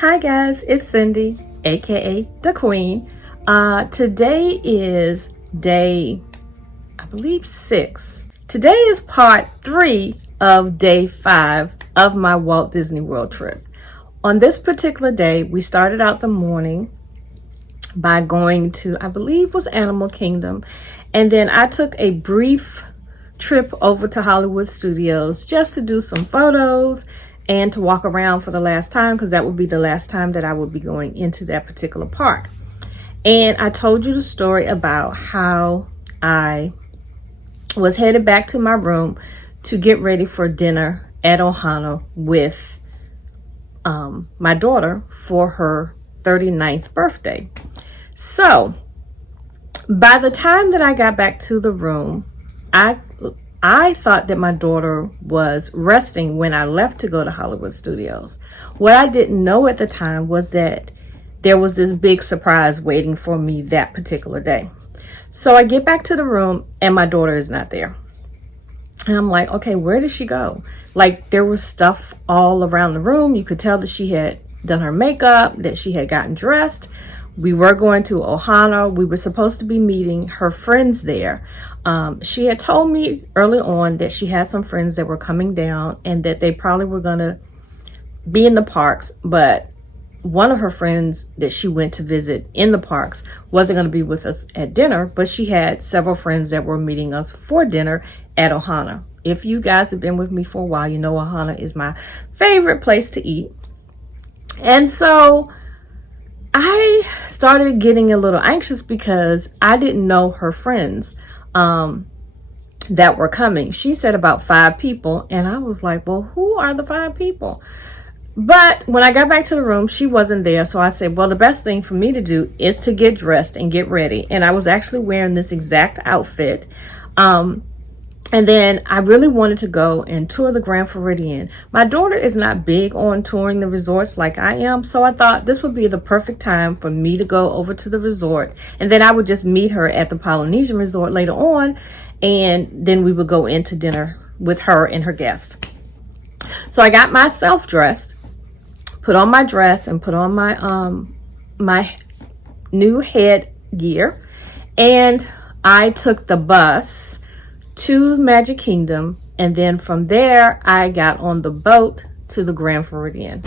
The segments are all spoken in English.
Hi guys, it's Cyndi, aka the Queen. Today is day, I believe 6. Today is part 3 of day 5 of my Walt Disney World trip. On this particular day, we started out the morning by going to, I believe was Animal Kingdom, and then I took a brief trip over to Hollywood Studios just to do some photos and to walk around for the last time, because that would be the last time that I would be going into that particular park. And I told you the story about how I was headed back to my room to get ready for dinner at Ohana with my daughter for her 39th birthday. So by the time that I got back to the room, I thought that my daughter was resting when I left to go to Hollywood Studios. What I didn't know at the time was that there was this big surprise waiting for me that particular day. So I get back to the room and my daughter is not there. And I'm like, okay, where did she go? Like, there was stuff all around the room. You could tell that she had done her makeup, that she had gotten dressed. We were going to Ohana. We were supposed to be meeting her friends there. She had told me early on that she had some friends that were coming down and that they probably were going to be in the parks, but one of her friends that she went to visit in the parks wasn't going to be with us at dinner, but she had several friends that were meeting us for dinner at Ohana. If you guys have been with me for a while, you know Ohana is my favorite place to eat. And so I started getting a little anxious because I didn't know her friends that were coming. She said about 5 people, and I was like, well, who are the 5 people? But when I got back to the room, she wasn't there. So I said, well, the best thing for me to do is to get dressed and get ready. And I was actually wearing this exact outfit. And then I really wanted to go and tour the Grand Floridian. My daughter is not big on touring the resorts like I am, so I thought this would be the perfect time for me to go over to the resort. And then I would just meet her at the Polynesian Resort later on, and then we would go into dinner with her and her guests. So I got myself dressed, put on my dress, and put on my new headgear, and I took the bus to Magic Kingdom, and then from there I got on the boat to the Grand Floridian.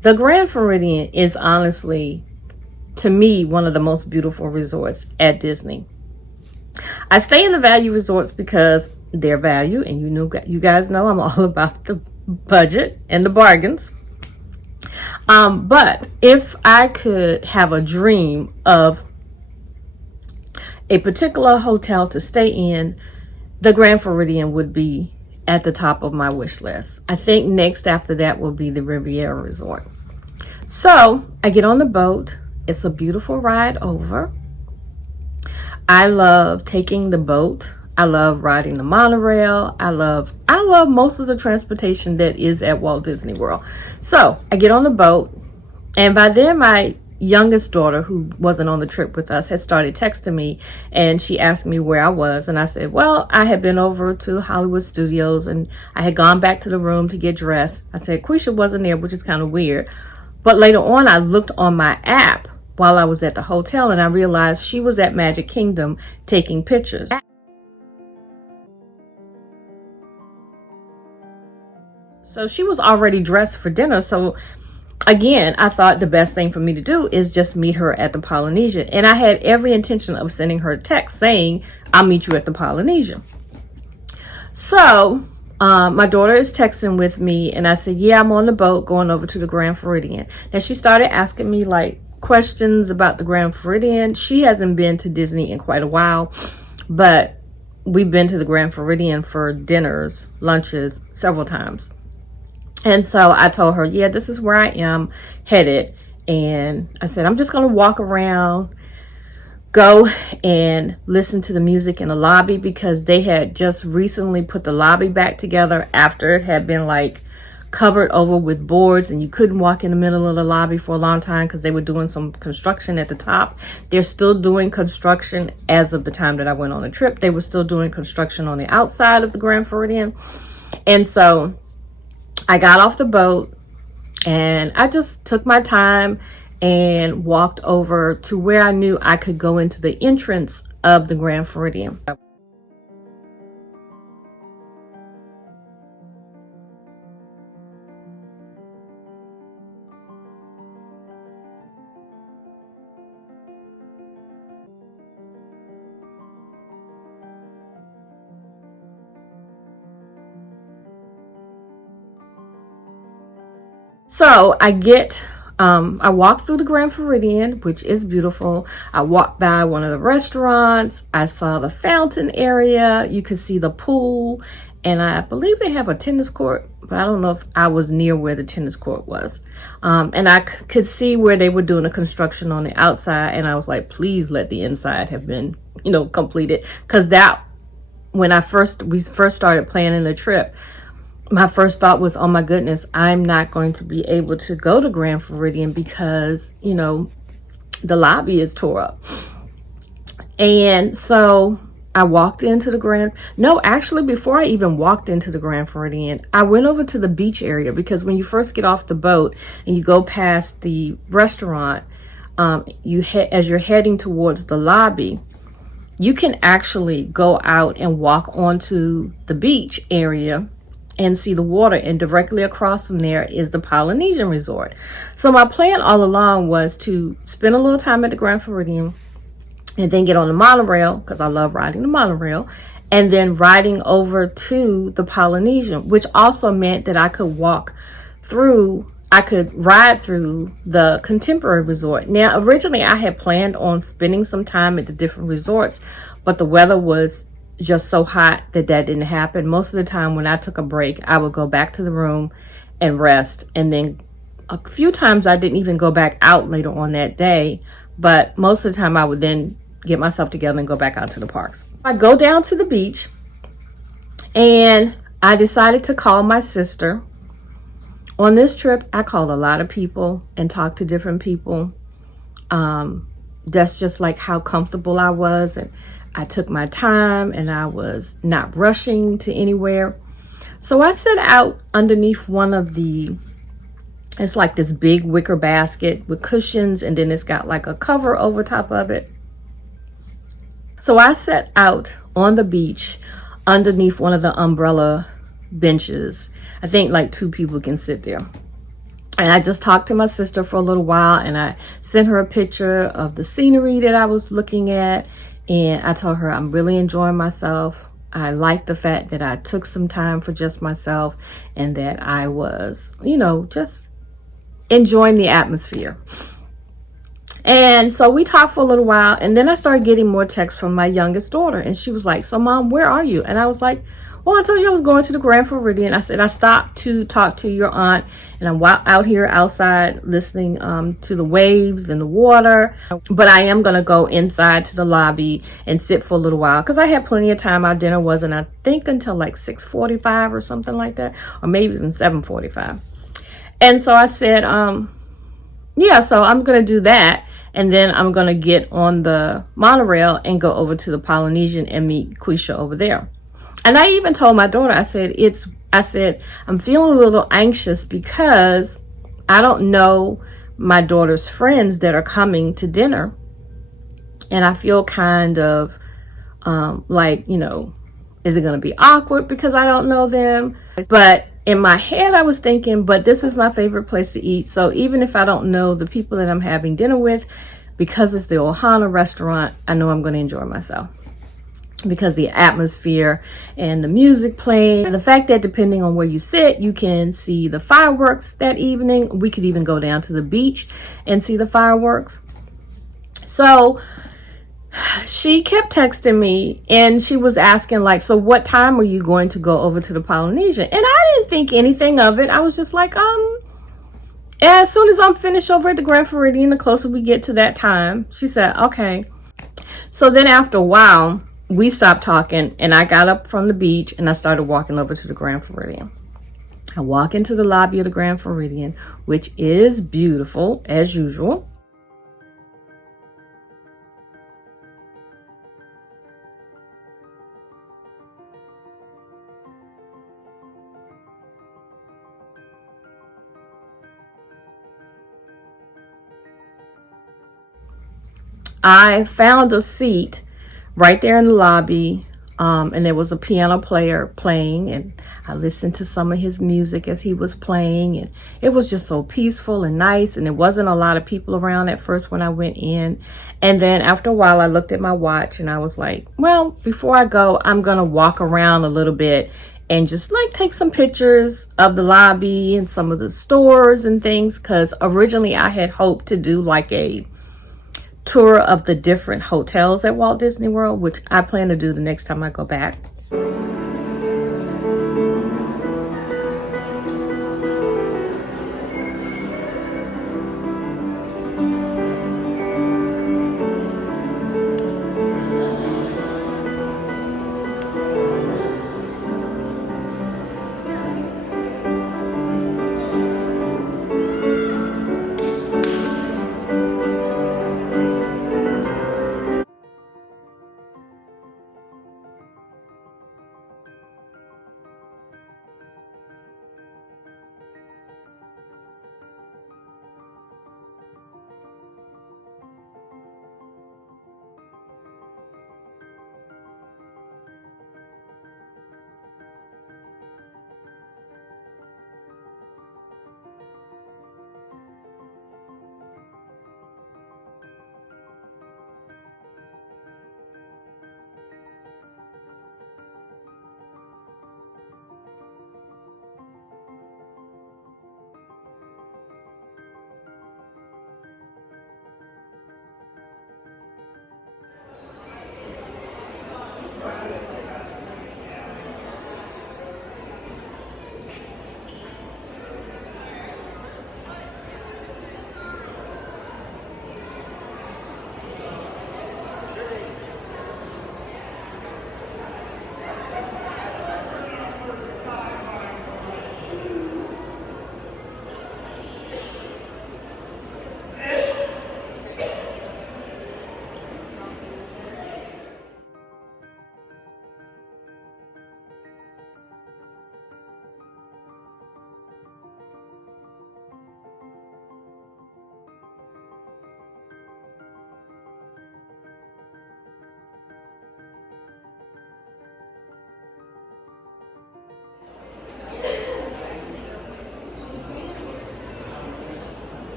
The Grand Floridian is honestly, to me, one of the most beautiful resorts at Disney. I stay in the value resorts because they're value, and you guys know I'm all about the budget and the bargains. But if I could have a dream of a particular hotel to stay in, the Grand Floridian would be at the top of my wish list. I think next after that will be the Riviera Resort. So I get on the boat. It's a beautiful ride over. I love taking the boat. I love riding the monorail. I love most of the transportation that is at Walt Disney World. So I get on the boat And by then, my youngest daughter, who wasn't on the trip with us, had started texting me, and she asked me where I was. And I said, well, I had been over to Hollywood Studios and I had gone back to the room to get dressed. I said, Quisha wasn't there, which is kind of weird. But later on, I looked on my app while I was at the hotel and I realized she was at Magic Kingdom taking pictures. So she was already dressed for dinner. So again, I thought the best thing for me to do is just meet her at the Polynesian. And I had every intention of sending her a text saying, I'll meet you at the Polynesian. So my daughter is texting with me and I said, yeah, I'm on the boat going over to the Grand Floridian. And she started asking me like questions about the Grand Floridian. She hasn't been to Disney in quite a while, but we've been to the Grand Floridian for dinners, lunches, several times. And so I told her, yeah, this is where I am headed. And I said, I'm just going to walk around, go and listen to the music in the lobby, because they had just recently put the lobby back together after it had been like covered over with boards and you couldn't walk in the middle of the lobby for a long time because they were doing some construction at the top. They're still doing construction as of the time that I went on the trip. They were still doing construction on the outside of the Grand Floridian. And so I got off the boat and I just took my time and walked over to where I knew I could go into the entrance of the Grand Floridian. So I walked through the Grand Floridian, which is beautiful. I walked by one of the restaurants. I saw the fountain area. You could see the pool. And I believe they have a tennis court, but I don't know if I was near where the tennis court was. And I could see where they were doing the construction on the outside. And I was like, please let the inside have been, completed. Because when we first started planning the trip, my first thought was, oh my goodness, I'm not going to be able to go to Grand Floridian because, the lobby is tore up. And so I walked into actually before I even walked into the Grand Floridian, I went over to the beach area, because when you first get off the boat and you go past the restaurant, as you're heading towards the lobby, you can actually go out and walk onto the beach area and see the water, and directly across from there is the Polynesian Resort. So my plan all along was to spend a little time at the Grand Floridian and then get on the monorail, because I love riding the monorail, and then riding over to the Polynesian, which also meant that I could ride through the Contemporary Resort. Now, originally I had planned on spending some time at the different resorts, but the weather was just so hot that didn't happen. Most of the time when I took a break, I would go back to the room and rest. And then a few times I didn't even go back out later on that day. But most of the time I would then get myself together and go back out to the parks. I go down to the beach and I decided to call my sister. On this trip, I called a lot of people and talked to different people. That's just like how comfortable I was. And I took my time and I was not rushing to anywhere. So I sat out underneath it's like this big wicker basket with cushions, and then it's got like a cover over top of it. So I sat out on the beach underneath one of the umbrella benches. I think like 2 people can sit there. And I just talked to my sister for a little while, and I sent her a picture of the scenery that I was looking at. And I told her I'm really enjoying myself. I like the fact that I took some time for just myself and that I was, just enjoying the atmosphere. And so we talked for a little while, and then I started getting more texts from my youngest daughter. And she was like, so Mom, where are you? And I was like, well, I told you I was going to the Grand Floridian. I said, I stopped to talk to your aunt, and I'm out here outside listening to the waves and the water. But I am going to go inside to the lobby and sit for a little while, because I had plenty of time. Our dinner wasn't, I think, until like 6:45 or something like that, or maybe even 7:45. And so I said, yeah, so I'm going to do that. And then I'm going to get on the monorail and go over to the Polynesian and meet Quisha over there. And I even told my daughter, I said, I'm feeling a little anxious because I don't know my daughter's friends that are coming to dinner. And I feel kind of like, is it going to be awkward because I don't know them? But in my head, I was thinking, but this is my favorite place to eat. So even if I don't know the people that I'm having dinner with, because it's the Ohana restaurant, I know I'm going to enjoy myself. Because the atmosphere and the music playing, and the fact that depending on where you sit, you can see the fireworks that evening. We could even go down to the beach and see the fireworks. So she kept texting me and she was asking like, so what time are you going to go over to the Polynesian? And I didn't think anything of it. I was just like, as soon as I'm finished over at the Grand Floridian, the closer we get to that time. She said, okay. So then after a while, we stopped talking and I got up from the beach and I started walking over to the Grand Floridian. I walk into the lobby of the Grand Floridian, which is beautiful as usual. I found a seat right there in the lobby, and there was a piano player playing, and I listened to some of his music as he was playing, and it was just so peaceful and nice, and there wasn't a lot of people around at first when I went in. And then after a while, I looked at my watch and I was like, well, before I go, I'm gonna walk around a little bit and just like take some pictures of the lobby and some of the stores and things, because originally I had hoped to do like a tour of the different hotels at Walt Disney World, which I plan to do the next time I go back.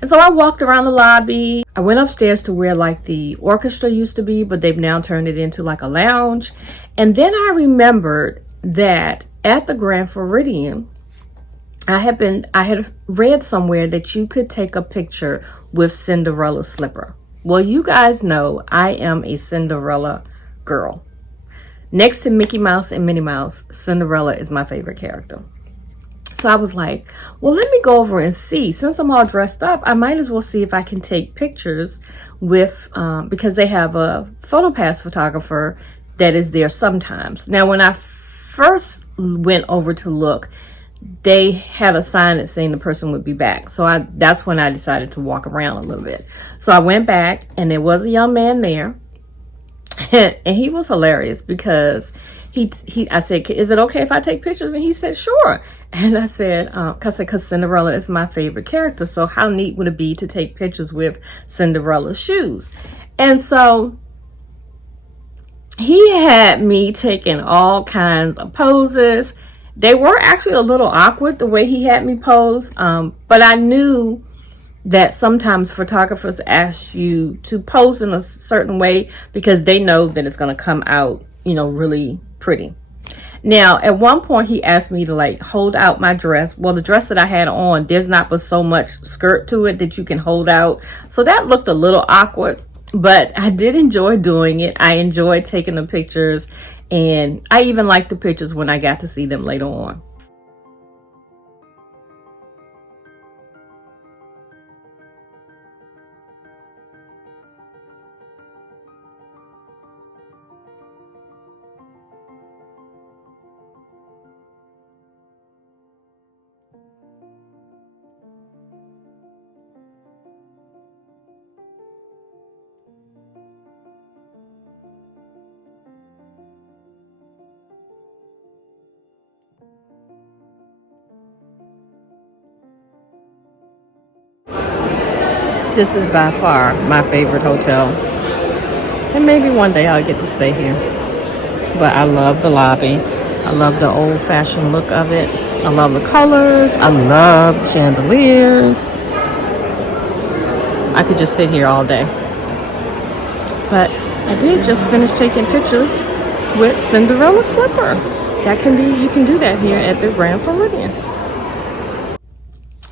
And so I walked around the lobby. I went upstairs to where like the orchestra used to be, but they've now turned it into like a lounge. And then I remembered that at the Grand Floridian, I had read somewhere that you could take a picture with Cinderella's slipper. Well, you guys know I am a Cinderella girl. Next to Mickey Mouse and Minnie Mouse, Cinderella is my favorite character. So I was like, well, let me go over and see. Since I'm all dressed up, I might as well see if I can take pictures with, because they have a PhotoPass photographer that is there sometimes. Now, when I first went over to look, they had a sign that saying the person would be back. So that's when I decided to walk around a little bit. So I went back, and there was a young man there, and he was hilarious because I said, "Is it okay if I take pictures?" And he said, "Sure." And I said, because Cinderella is my favorite character, so how neat would it be to take pictures with Cinderella's shoes? And so he had me taking all kinds of poses. They were actually a little awkward the way he had me pose, but I knew that sometimes photographers ask you to pose in a certain way because they know that it's going to come out, really pretty. Now, at one point, he asked me to like hold out my dress. Well, the dress that I had on, there's not but so much skirt to it that you can hold out. So that looked a little awkward, but I did enjoy doing it. I enjoyed taking the pictures, and I even liked the pictures when I got to see them later on. This is by far my favorite hotel, and maybe one day I'll get to stay here. But I love the lobby. I love the old-fashioned look of it. I love the colors. I love the chandeliers. I could just sit here all day. But I did just finish taking pictures with Cinderella's slipper. You can do that here at the Grand Floridian.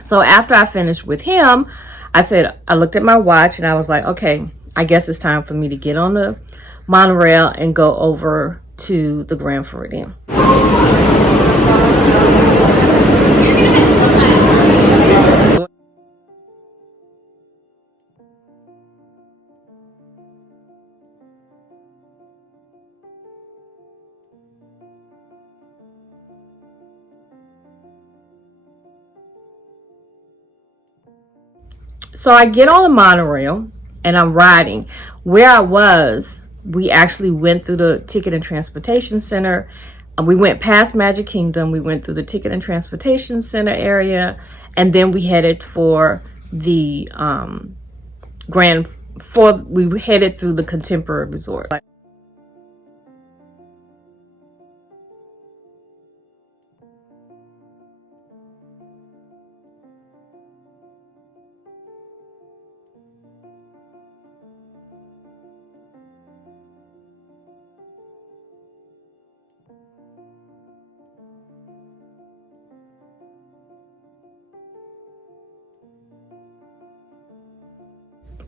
So after I finished with him, I looked at my watch and I was like, okay, I guess it's time for me to get on the monorail and go over to the Grand Floridian. So I get on the monorail and I'm riding. Where I was, we actually went through the Ticket and Transportation Center. We went past Magic Kingdom. We went through the Ticket and Transportation Center area, and then we headed for the we headed through the Contemporary Resort.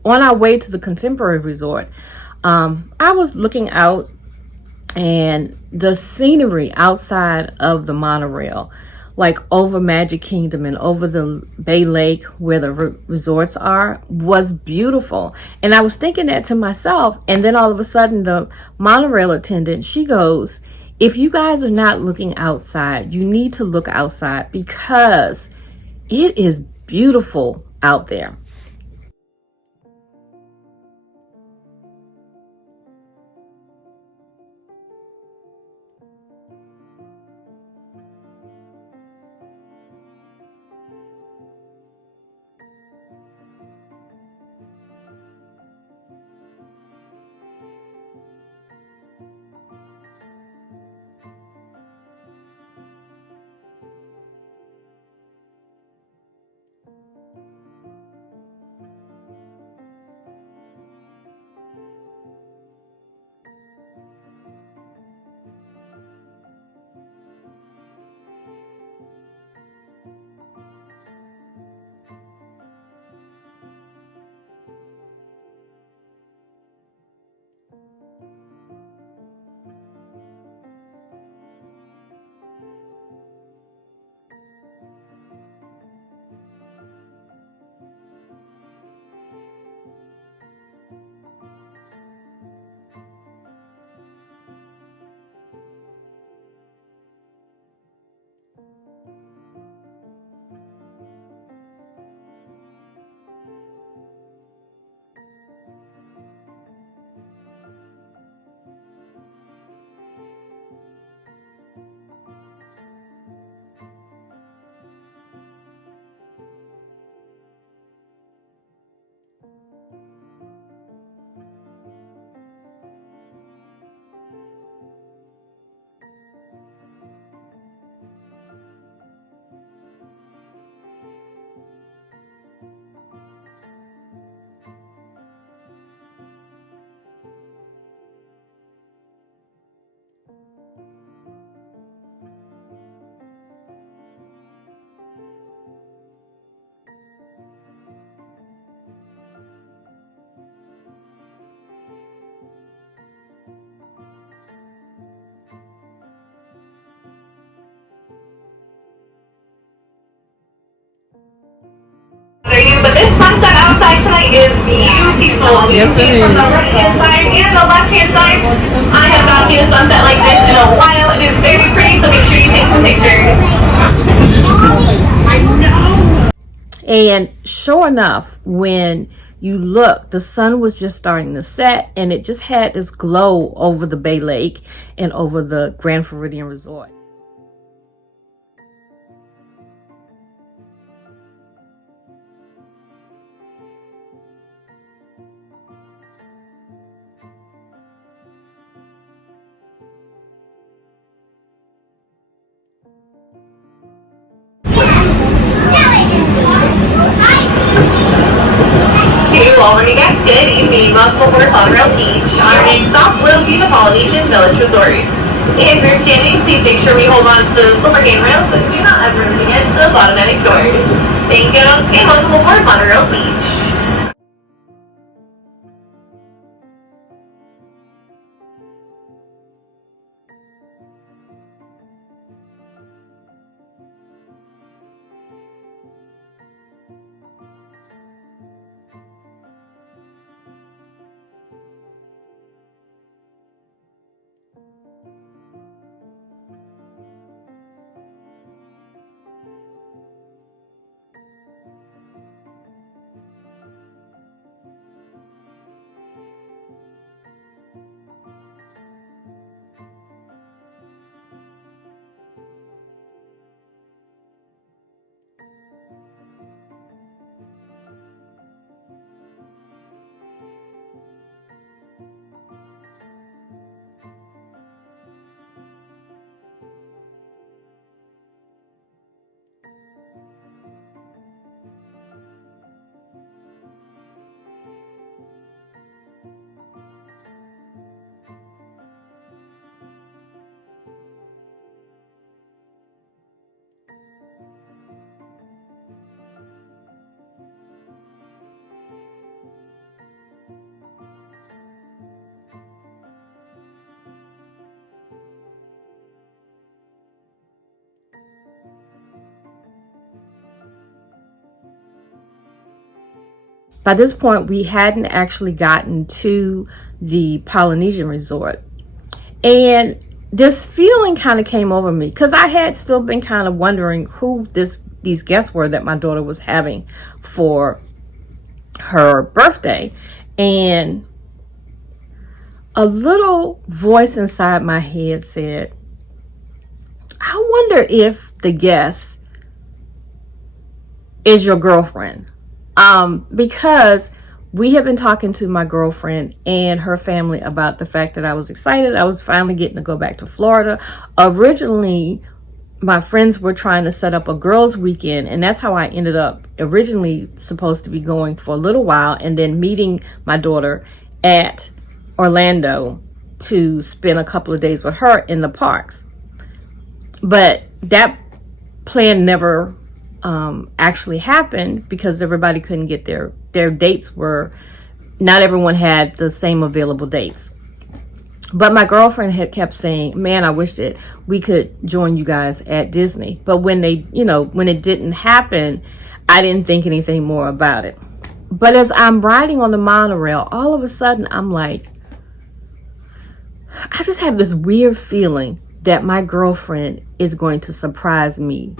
On our way to the Contemporary Resort, I was looking out, and the scenery outside of the monorail, like over Magic Kingdom and over the Bay Lake where the resorts are, was beautiful. And I was thinking that to myself, and then all of a sudden the monorail attendant, she goes, "If you guys are not looking outside, you need to look outside because it is beautiful out there." side tonight is beautiful. You can see it from the right-hand side and the left-hand side. I have not seen a sunset like this in a while. It is very pretty, so make sure you take some pictures. And sure enough, when you look, the sun was just starting to set, and it just had this glow over the Bay Lake and over the Grand Floridian Resort. To already guests, good evening. Welcome aboard Colorado Beach. Our next stop will be the Polynesian Village Resort. If you're standing, please make sure we hold on to the silver handrails and do not ever forget the automatic doors. Thank you and welcome aboard Colorado Beach. By this point, we hadn't actually gotten to the Polynesian Resort. And this feeling kind of came over me because I had still been kind of wondering who these guests were that my daughter was having for her birthday. And a little voice inside my head said, I wonder if the guest is your girlfriend. Because we have been talking to my girlfriend and her family about the fact that I was excited. I was finally getting to go back to Florida. Originally, my friends were trying to set up a girls' weekend, and that's how I ended up originally supposed to be going for a little while and then meeting my daughter at Orlando to spend a couple of days with her in the parks. But that plan never actually happened because everybody couldn't get their dates were, not everyone had the same available dates. But my girlfriend had kept saying, man, I wish that we could join you guys at Disney. But when when it didn't happen, I didn't think anything more about it. But as I'm riding on the monorail, all of a sudden I'm like, I just have this weird feeling that my girlfriend is going to surprise me